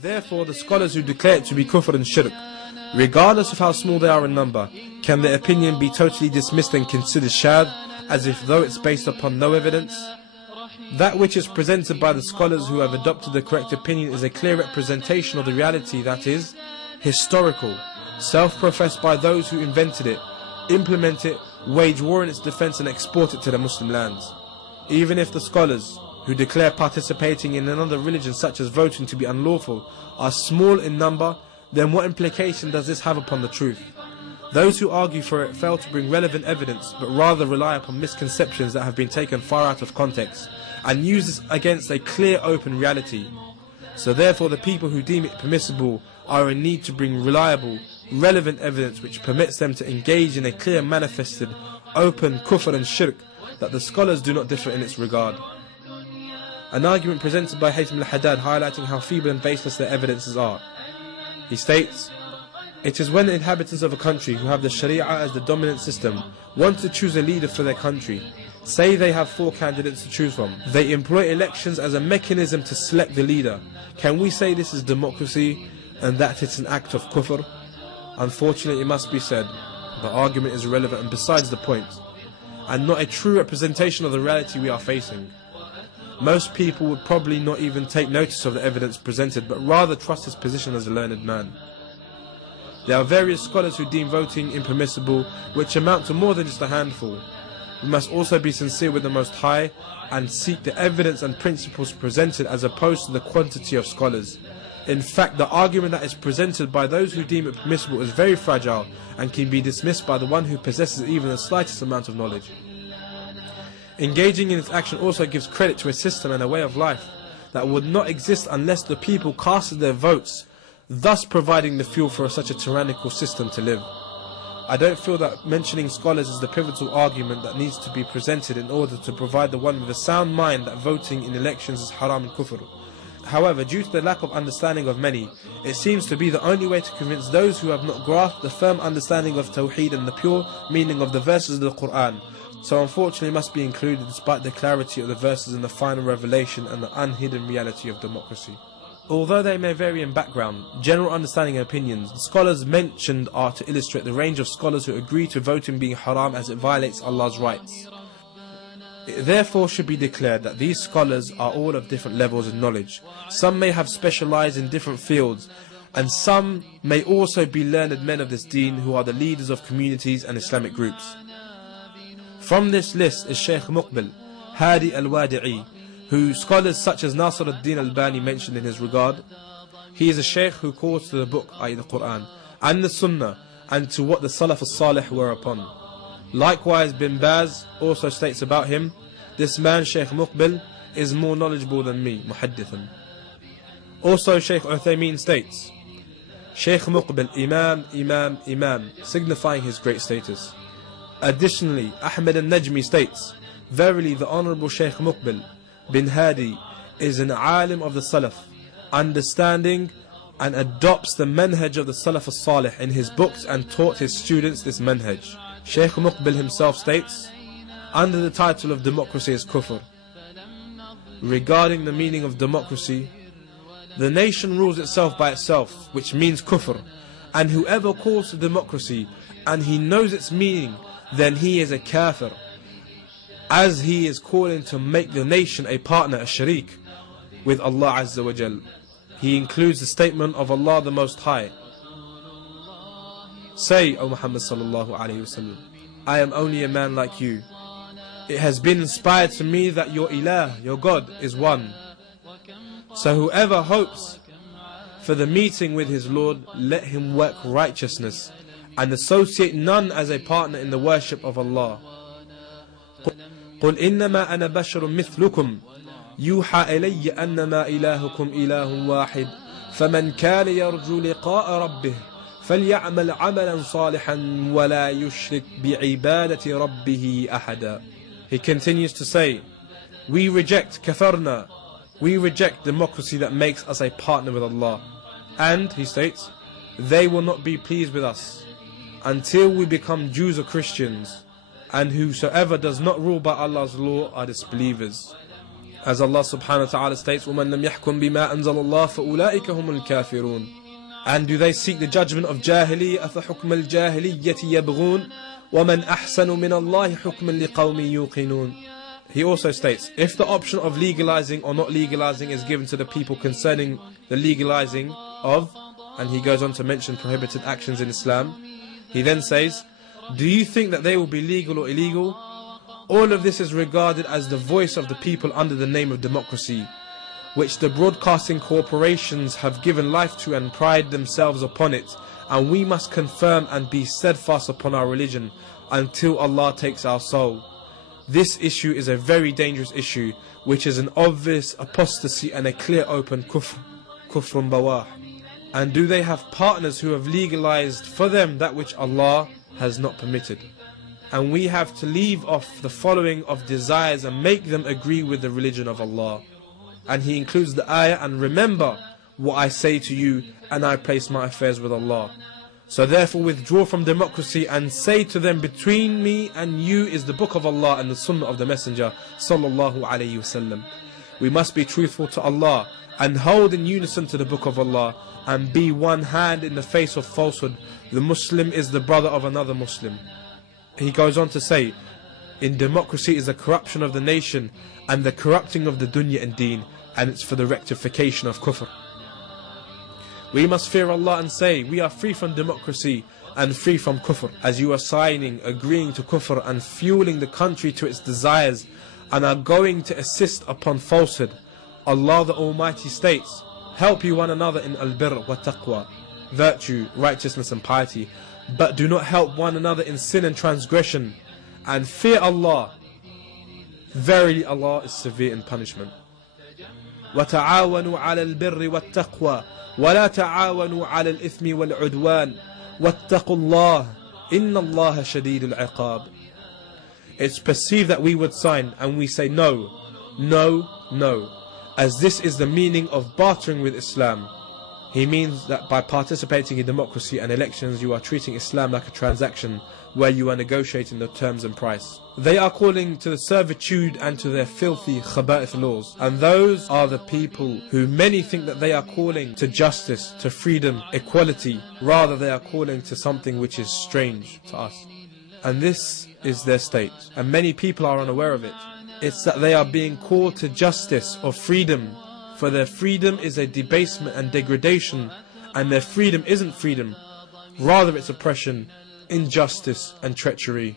Therefore, the scholars who declare it to be kufr and shirk, regardless of how small they are in number, can their opinion be totally dismissed and considered shadh, as if though it's based upon no evidence? That which is presented by the scholars who have adopted the correct opinion is a clear representation of the reality that is historical, self-professed by those who invented it, implement it, wage war in its defense and export it to the Muslim lands. Even if the scholars who declare participating in another religion such as voting to be unlawful are small in number, then what implication does this have upon the truth? Those who argue for it fail to bring relevant evidence, but rather rely upon misconceptions that have been taken far out of context, and use this against a clear open reality. So therefore the people who deem it permissible are in need to bring reliable, relevant evidence which permits them to engage in a clear manifested, open kufr and shirk that the scholars do not differ in its regard. An argument presented by Haytham al-Haddad highlighting how feeble and baseless their evidences are. He states, "It is when the inhabitants of a country who have the Sharia as the dominant system want to choose a leader for their country. Say they have 4 candidates to choose from. They employ elections as a mechanism to select the leader. Can we say this is democracy and that it's an act of kufr?" Unfortunately, it must be said, the argument is irrelevant and besides the point, and not a true representation of the reality we are facing. Most people would probably not even take notice of the evidence presented, but rather trust his position as a learned man. There are various scholars who deem voting impermissible, which amount to more than just a handful. We must also be sincere with the Most High and seek the evidence and principles presented as opposed to the quantity of scholars. In fact, the argument that is presented by those who deem it permissible is very fragile and can be dismissed by the one who possesses even the slightest amount of knowledge. Engaging in this action also gives credit to a system and a way of life that would not exist unless the people casted their votes, thus providing the fuel for such a tyrannical system to live. I don't feel that mentioning scholars is the pivotal argument that needs to be presented in order to provide the one with a sound mind that voting in elections is haram and kufr. However, due to the lack of understanding of many, it seems to be the only way to convince those who have not grasped the firm understanding of Tawheed and the pure meaning of the verses of the Quran. So unfortunately must be included despite the clarity of the verses in the final revelation and the unhidden reality of democracy. Although they may vary in background, general understanding and opinions, the scholars mentioned are to illustrate the range of scholars who agree to voting being haram as it violates Allah's rights. It therefore should be declared that these scholars are all of different levels of knowledge. Some may have specialized in different fields, and some may also be learned men of this deen who are the leaders of communities and Islamic groups. From this list is Shaykh Muqbil, Hadi al-Wadi'i, who scholars such as Nasr al-Din al-Albani mentioned in his regard. He is a Shaykh who calls to the book, i.e. the Quran, and the Sunnah, and to what the Salaf al-Salih were upon. Likewise, Bin Baz also states about him, "This man, Shaykh Muqbil, is more knowledgeable than me, muhaddithan." Also, Shaykh Uthaymeen states, "Shaykh Muqbil, Imam, signifying his great status." Additionally, Ahmed al-Najmi states, "Verily the Honourable Shaykh Muqbil bin Hadi is an alim of the Salaf, understanding and adopts the manhaj of the Salaf al-Salih in his books and taught his students this manhaj." Shaykh Muqbil himself states, under the title of democracy is kufr. Regarding the meaning of democracy, the nation rules itself by itself, which means kufr, and whoever calls to democracy and he knows its meaning, then he is a kafir, as he is calling to make the nation a partner, a sharik, with Allah Azza wa Jal. He includes the statement of Allah the Most High. Say, O Muhammad sallallahu alayhi wasallam, I am only a man like you. It has been inspired to me that your ilah, your God, is one. So whoever hopes for the meeting with his Lord, let him work righteousness and associate none as a partner in the worship of Allah. قُلْ إِنَّمَا أَنَا بَشَرٌ مِثْلُكُمْ يُوحَى إِلَيَّ أَنَّمَا إِلَهُكُمْ إِلَهٌ وَاحِدٌ فَمَنْ كَانَ يَرْجُو لِقَاءَ رَبِّهِ فَلْيَعْمَلْ عَمَلًا صَالِحًا وَلَا يُشْرِكْ بِعِبَادَةِ رَبِّهِ أَحَدًا. He continues to say, we reject kafarna, we reject democracy that makes us a partner with Allah. And, he states, they will not be pleased with us until we become Jews or Christians, and whosoever does not rule by Allah's law are disbelievers. As Allah subhanahu wa ta'ala states, وَمَنْ لَمْ يَحْكُمْ بِمَا أَنزَلَ اللَّهُ فَأُولَٰئِكَ هُمُ الْكَافِرُونَ. And do they seek the judgment of Jahiliyyah? أَفَحُكْمَ الْجَاهِلِيَّةِ يَبْغُونَ وَمَنْ أَحْسَنُ مِنَ اللَّهِ حُكْمًا لِقَوْمٍ يُوقِنُونَ. He also states, if the option of legalizing or not legalizing is given to the people concerning the legalizing of, and he goes on to mention prohibited actions in Islam, he then says, do you think that they will be legal or illegal? All of this is regarded as the voice of the people under the name of democracy, which the broadcasting corporations have given life to and pride themselves upon it, and we must confirm and be steadfast upon our religion until Allah takes our soul. This issue is a very dangerous issue, which is an obvious apostasy and a clear open kufrun bawah. And do they have partners who have legalized for them that which Allah has not permitted? And we have to leave off the following of desires and make them agree with the religion of Allah. And he includes the ayah, and remember what I say to you, and I place my affairs with Allah. So therefore withdraw from democracy and say to them, between me and you is the book of Allah and the sunnah of the Messenger sallallahu alayhi wasallam. We must be truthful to Allah and hold in unison to the book of Allah and be one hand in the face of falsehood. The Muslim is the brother of another Muslim. He goes on to say, in democracy is the corruption of the nation and the corrupting of the dunya and deen, and it's for the rectification of kufr. We must fear Allah and say, we are free from democracy and free from kufr, as you are signing, agreeing to kufr and fueling the country to its desires and are going to assist upon falsehood. Allah the Almighty states, help you one another in al-birr wa taqwa, virtue, righteousness and piety, but do not help one another in sin and transgression, and fear Allah. Verily Allah is severe in punishment. وَتَعَاوَنُوا عَلَى الْبِرِّ وَالتَّقْوَى وَلَا تَعَاوَنُوا عَلَى الْإِثْمِ وَالْعُدْوَانِ وَاتَّقُوا اللَّهَ إِنَّ اللَّهَ شَدِيدُ الْعِقَابِ. It's perceived that we would sign, and we say no, no, no, as this is the meaning of bartering with Islam. He means that by participating in democracy and elections, you are treating Islam like a transaction where you are negotiating the terms and price. They are calling to the servitude and to their filthy khaba'ith laws. And those are the people who many think that they are calling to justice, to freedom, equality. Rather, they are calling to something which is strange to us. And this is their state. And many people are unaware of it. It's that they are being called to justice or freedom. For their freedom is a debasement and degradation, and their freedom isn't freedom, rather it's oppression, injustice and treachery.